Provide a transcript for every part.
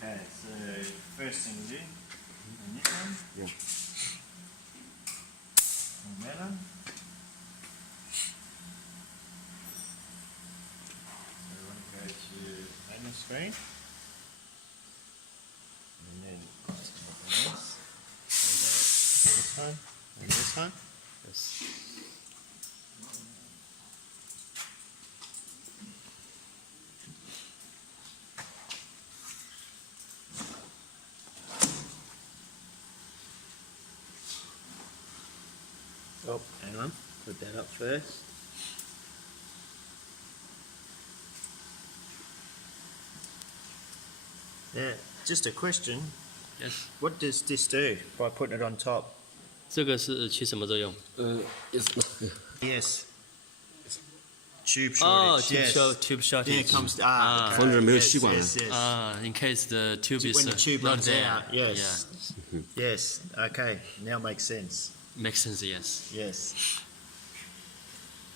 Okay, so first thing we do, and this one, Yeah. and that one. So we want to go to manual screen, and then open this, and go this one, and this one. Yes. Oh, hang on, put that up first. Yeah, just a question. Yes. What does this do by putting it on top? 这个是起什么作用？ Yes. Tube 哦 shortage. Yes. tube Yeah, shortage. it comes. Ah. Okay. 防止没有 Yes, 吸管。 yes, yes. In case the tube is When the tube not runs there. out. Yes. Yes. Okay. Now makes sense. Yeah. Makes sense, yes. Yes.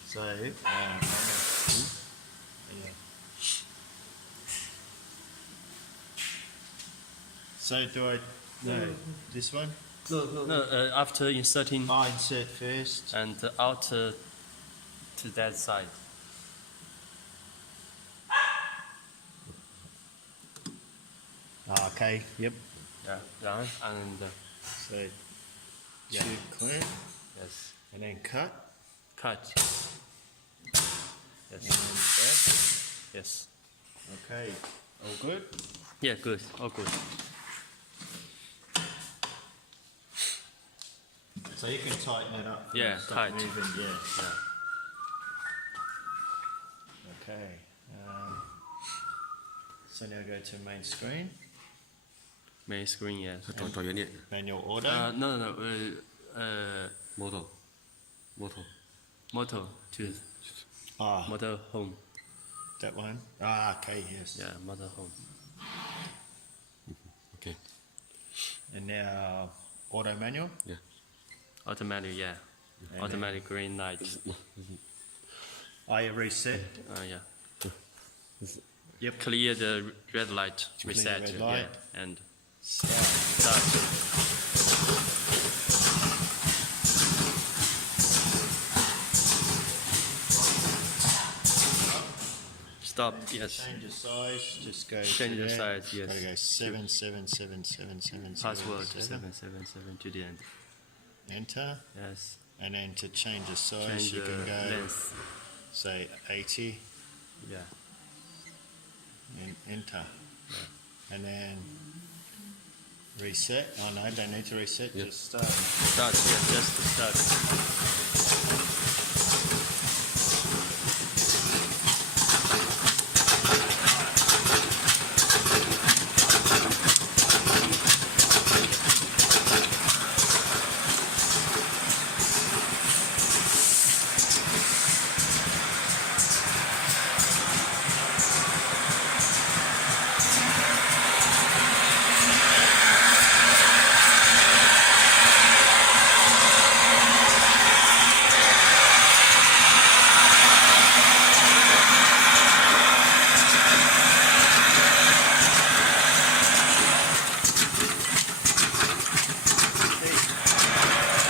So. Yeah. So do I? No. This one. No, after inserting I insert first. and out to that side. Okay. Yep. Yeah, down and So. Yeah. Tube clear, yes, and then cut, cut. and Yes, then back. yes. Okay. All good. Yeah, good. All good. So you can tighten it up. Yeah, Stop tight. moving, yeah. Yeah. Okay. So now go to main screen. Main screen, yes. 找原点 Manual order. No. motor Motor to Ah, motor home. that one. Ah, okay, yes. Yeah, motor home. okay And now auto manual. Automatic, yeah. And Automatic green light. I reset. Yeah. Yep. Clear the red light. Clear Reset. red light. Yeah. And Start. start. Stop. Yes. Change the size. Just go. Change to the there. size, yes. Gotta go 7777777. Password 777 to the end. Enter. Yes. And then to change the size, Change you the can go length. say 80 Yeah. and enter. And then reset. Oh no, don't need to reset. Yeah. Just start. Start. Yeah. Just to start.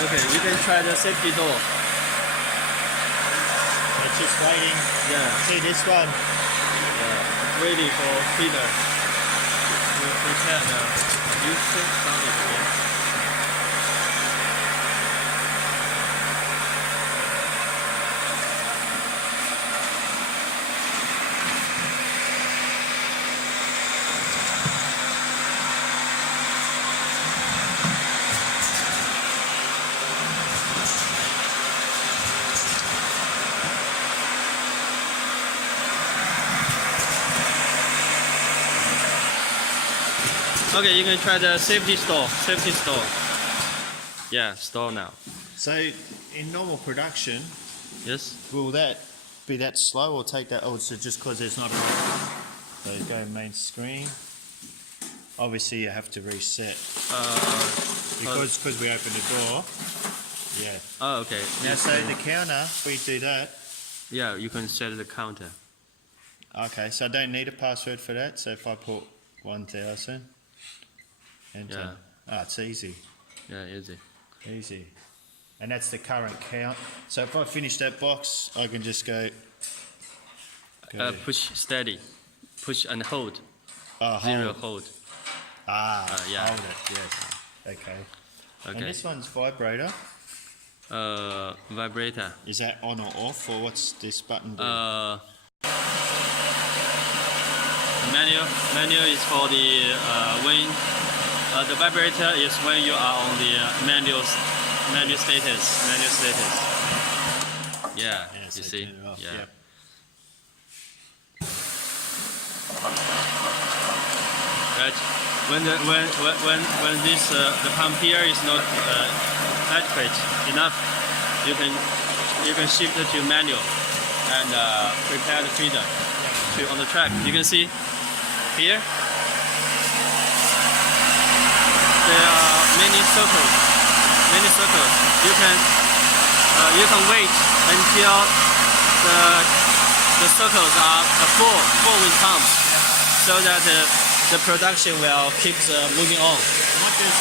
Okay, you can try the safety door. It's just waiting. Yeah. See this one? Ready for feeder. You prepare the user sound. Yeah. Okay, you can try the safety store. Safety store. Yeah, store now. So in normal production, Yes. will that be that slow or take that? Oh, so just because there's not enough. So go main screen. Obviously, you have to reset because we opened the door. Yeah. Oh, okay. Now, so the counter, we do that. Yeah, you can set the counter. Okay, so I don't need a password for that. So if I put 1000, enter. Yeah. Ah, it's easy. Yeah, easy. Easy. And that's the current count. So if I finish that box, I can just go. Push steady. Push and hold. Oh, Zero hold. hold. Yeah. Hold it, yes. Okay. And Okay. this one's vibrator. Vibrator. Is that on or off, or what's this button do? Manual is for the when the vibrator is when you are on the manual status. Yeah, Yes, you I see. turn it off, Yeah. yep. Right. When this the pump here is not adequate enough, you can shift it to manual and prepare the feeder to on the track. You can see here there are many circles. You can wait until the circles are full with pumps, so that the production will keep moving on. What does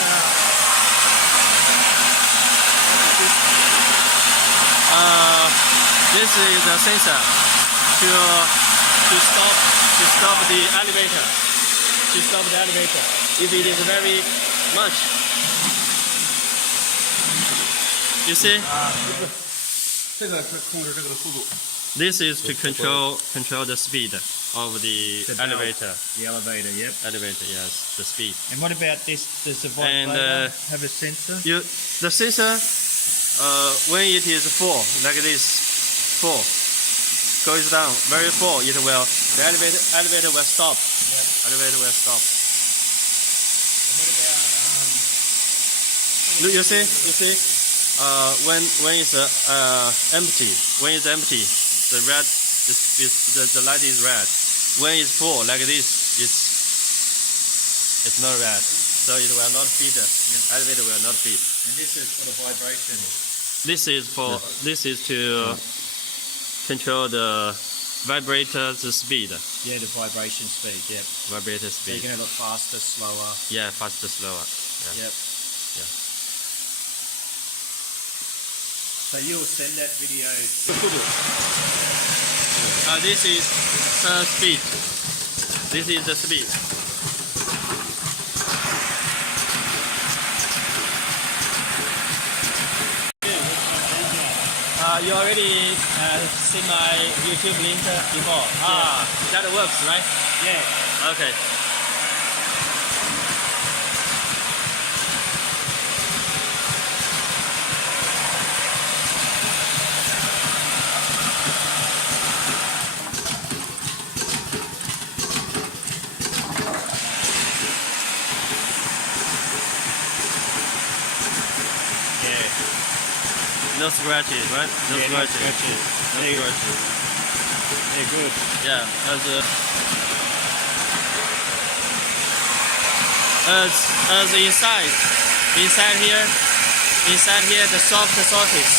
This is a sensor to stop the elevator. If it is very much, you see. 这个是控制这个的速度。 This is to control the speed of the elevator. the elevator? Yep. Elevator, yes, the speed. And what about this? Does the And, vibrator have a sensor? The sensor, when it is full, like this, full, goes down very full, the elevator will stop. Elevator will stop. Look, you see, when it's empty, the red, the light is red. When it's full, like this, it's not red, so it will not feed. Elevator will not feed. And this is for the vibration. This is to control the vibrator's speed. Yeah, the vibration speed. Yep. Vibrator So you're speed. going to look faster, slower. Yeah, faster, slower. Yeah. Yep. Yeah. So you'll send that video. This is speed. This is the speed. You already seen my YouTube link before. That works, right? Yeah. Okay. No scratches, right? No Yeah, no scratches. scratches. No Yeah. scratches. They're good. Yeah, as inside here, the soft surface.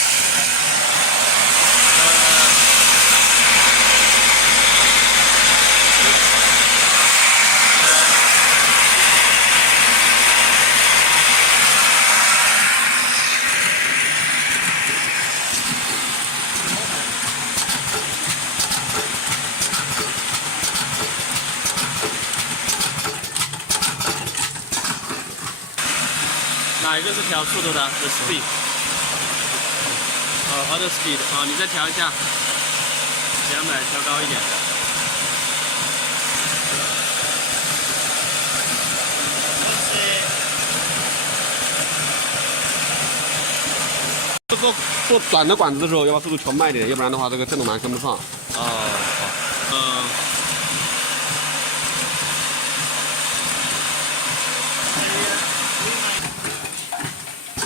哪一个是调速度的 ？The speed。auto speed。你再调一下，200调高一点。做短的管子的时候要把速度调慢一点，要不然的话这个震动盘跟不上。好。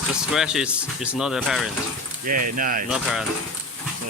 The scratch is not apparent. Yeah, no. Not apparent. So,